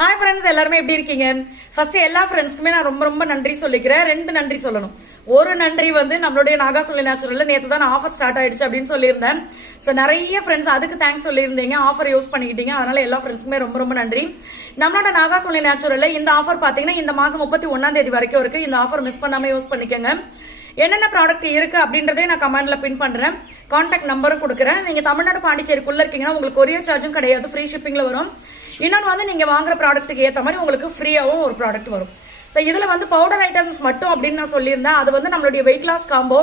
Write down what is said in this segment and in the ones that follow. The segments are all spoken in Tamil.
ஹாய் ஃப்ரெண்ட்ஸ், எல்லாருமே எப்படி இருக்கீங்க? ஃபர்ஸ்ட் எல்லா ஃப்ரெண்ட்ஸ்க்குமே நான் ரொம்ப ரொம்ப நன்றி சொல்லிக்கிறேன். 2 நன்றி சொல்லணும். ஒரு நன்றி வந்து நம்மளுடைய நாகா சொல்லி நேச்சுரல்ல நேற்று தான் ஆஃபர் ஸ்டார்ட் ஆயிடுச்சு அப்படின்னு சொல்லியிருந்தேன். ஸோ நிறைய ஃப்ரெண்ட்ஸ் அதுக்கு தேங்க்ஸ் சொல்லியிருந்தீங்க, ஆஃபர் யூஸ் பண்ணிக்கிட்டீங்க. அதனால எல்லா ஃப்ரெண்ட்ஸ்க்குமே ரொம்ப ரொம்ப நன்றி. நம்மளோட நாகா சொல்லி நேச்சுரல்ல இந்த ஆஃபர் பார்த்தீங்கன்னா இந்த மாதம் 31ஆம் தேதி வரைக்கும் இருக்கு. இந்த ஆஃபர் மிஸ் பண்ணாம யூஸ் பண்ணிக்கோங்க. என்னென்ன ப்ராடக்ட் இருக்கு அப்படின்றதே நான் கமெண்ட்ல பின் பண்றேன். கான்டாக்ட் நம்பரும் கொடுக்குறேன். நீங்க தமிழ்நாடு பாண்டிச்சேரிக்குள்ள இருக்கீங்கன்னா உங்களுக்கு கொரியர் சார்ஜும் கிடையாது, ஃப்ரீ ஷிப்பிங்ல வரும். இன்னொன்று வந்து நீங்கள் வாங்குற ப்ராடக்ட்டுக்கு ஏற்ற மாதிரி உங்களுக்கு ஃப்ரீயாகவும் ஒரு ப்ராடக்ட் வரும். ஸோ இதில் வந்து பவுடர் ஐட்டம்ஸ் மட்டும் அப்படின்னு நான் சொல்லியிருந்தேன். அது வந்து நம்மளுடைய weight loss combo,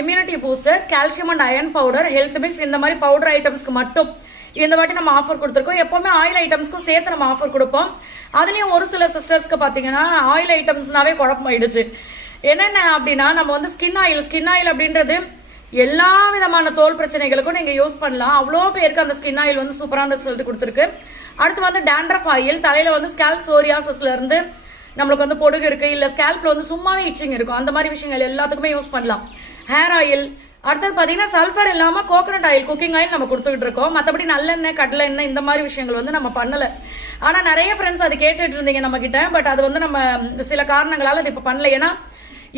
immunity booster, calcium and iron powder, health mix, இந்த மாதிரி பவுடர் ஐட்டம்ஸ்க்கு மட்டும் இந்த வாட்டி நம்ம ஆஃபர் கொடுத்துருக்கோம். எப்போவுமே ஆயில் ஐட்டம்ஸ்க்கும் சேர்த்து நம்ம ஆஃபர் கொடுப்போம். அதுலேயும் ஒரு சில சிஸ்டர்ஸ்க்கு பார்த்தீங்கன்னா ஆயில் ஐட்டம்ஸ்னாவே குழப்பமாயிடுச்சு. என்னென்ன அப்படின்னா, நம்ம வந்து ஸ்கின் ஆயில் அப்படின்றது எல்லா விதமான தோல் பிரச்சனைகளுக்கும் நீங்கள் யூஸ் பண்ணலாம். அவ்வளோ பேருக்கு அந்த ஸ்கின் ஆயில் வந்து சூப்பரான ரிசல்ட் கொடுத்துருக்கு. அடுத்து வந்து டேண்ட்ரஃப் ஆயில், தலையில் வந்து ஸ்கேல்ப் சோரியாசிஸ்ல இருந்து நம்மளுக்கு வந்து பொடுகு இருக்கு, இல்லை ஸ்கேல்ப்ல வந்து சும்மாவே இச்சிங் இருக்கும், அந்த மாதிரி விஷயங்கள் எல்லாத்துக்குமே யூஸ் பண்ணலாம். ஹேர் ஆயில், அடுத்தது பார்த்தீங்கன்னா சல்ஃபர் இல்லாமல் கோகனட் ஆயில், குக்கிங் ஆயில் நம்ம கொடுத்துக்கிட்டு இருக்கோம். மற்றபடி நல்லெண்ணெய், கடலை எண்ணெய், இந்த மாதிரி விஷயங்கள் வந்து நம்ம பண்ணலை. ஆனால் நிறைய ஃப்ரெண்ட்ஸ் அது கேட்டுட்டு இருந்தீங்க நம்ம கிட்ட. பட் அது வந்து நம்ம சில காரணங்களால் அது இப்போ பண்ணல. ஏன்னா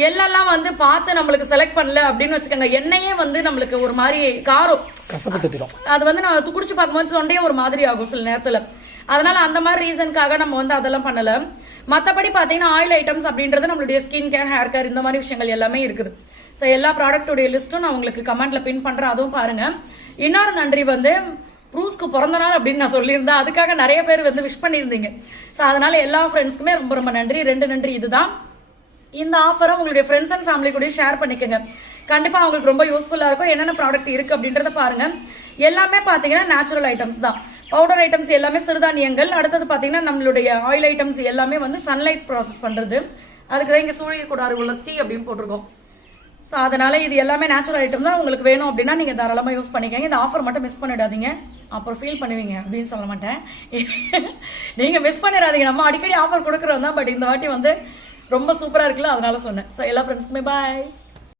எல்லாம் வந்து பார்த்து நம்மளுக்கு செலக்ட் பண்ணல அப்படின்னு வச்சுக்கோங்க, எண்ணெயே வந்து நம்மளுக்கு ஒரு மாதிரி காரம் கசப்பத்துடும். அது வந்து நம்ம குடிச்சு பார்க்கும்போது தொண்டையே ஒரு மாதிரி ஆகும் சில நேரத்தில். அதனால அந்த மாதிரி ரீசனுக்காக நம்ம வந்து அதெல்லாம் பண்ணல. மற்றபடி பார்த்தீங்கன்னா ஆயில் ஐட்டம்ஸ் அப்படின்றது நம்மளுடைய ஸ்கின் கேர், ஹேர் கேர், இந்த மாதிரி விஷயங்கள் எல்லாமே இருக்குது. ஸோ எல்லா ப்ராடக்டோடைய லிஸ்ட்டும் நான் உங்களுக்கு கமெண்ட்ல பின் பண்றேன், அதுவும் பாருங்க. இன்னொரு நன்றி வந்து ப்ரூஸ்க்கு பிறந்த நாள் அப்படின்னு நான் சொல்லியிருந்தேன். அதுக்காக நிறைய பேர் வந்து விஷ் பண்ணியிருந்தீங்க. ஸோ அதனால எல்லா ஃப்ரெண்ட்ஸ்க்குமே ரொம்ப ரொம்ப நன்றி. 2 நன்றி. இதுதான் இந்த ஆஃபரை உங்களுடைய ஃப்ரெண்ட்ஸ் அண்ட் ஃபேமிலி கூட ஷேர் பண்ணிக்கோங்க. கண்டிப்பாக அவங்களுக்கு ரொம்ப யூஸ்ஃபுல்லாக இருக்கும். என்னென்ன ப்ராடக்ட் இருக்குது அப்படின்றத பாருங்கள். எல்லாமே பார்த்தீங்கன்னா நேச்சுரல் ஐட்டம்ஸ் தான். பவுடர் ஐட்டம்ஸ் எல்லாமே சிறுதானியங்கள். அடுத்தது பார்த்தீங்கன்னா நம்மளுடைய ஆயில் ஐட்டம்ஸ் எல்லாமே வந்து சன்லைட் ப்ராசஸ் பண்ணுறது. அதுக்கு தான் இங்கே சூழிய கூடாறு உலர்த்தி அப்படின்னு போட்டிருக்கோம். ஸோ அதனால் இது எல்லாமே நேச்சுரல் ஐட்டம் தான். உங்களுக்கு வேணும் அப்படின்னா நீங்கள் தாராளமாக யூஸ் பண்ணிக்கோங்க. இந்த ஆஃபர் மட்டும் மிஸ் பண்ணிடாதீங்க, அப்புறம் ஃபீல் பண்ணுவீங்க அப்படின்னு சொல்ல மாட்டேன். நீங்கள் மிஸ் பண்ணிடாதீங்க. நம்ம அடிக்கடி ஆஃபர் கொடுக்குறோம் தான், பட் இந்த வாட்டி வந்து ரொம்ப சூப்பராக இருக்குல்ல, அதனால சொன்னேன். ஸோ எல்லா ஃப்ரெண்ட்ஸ்க்குமே பாய்.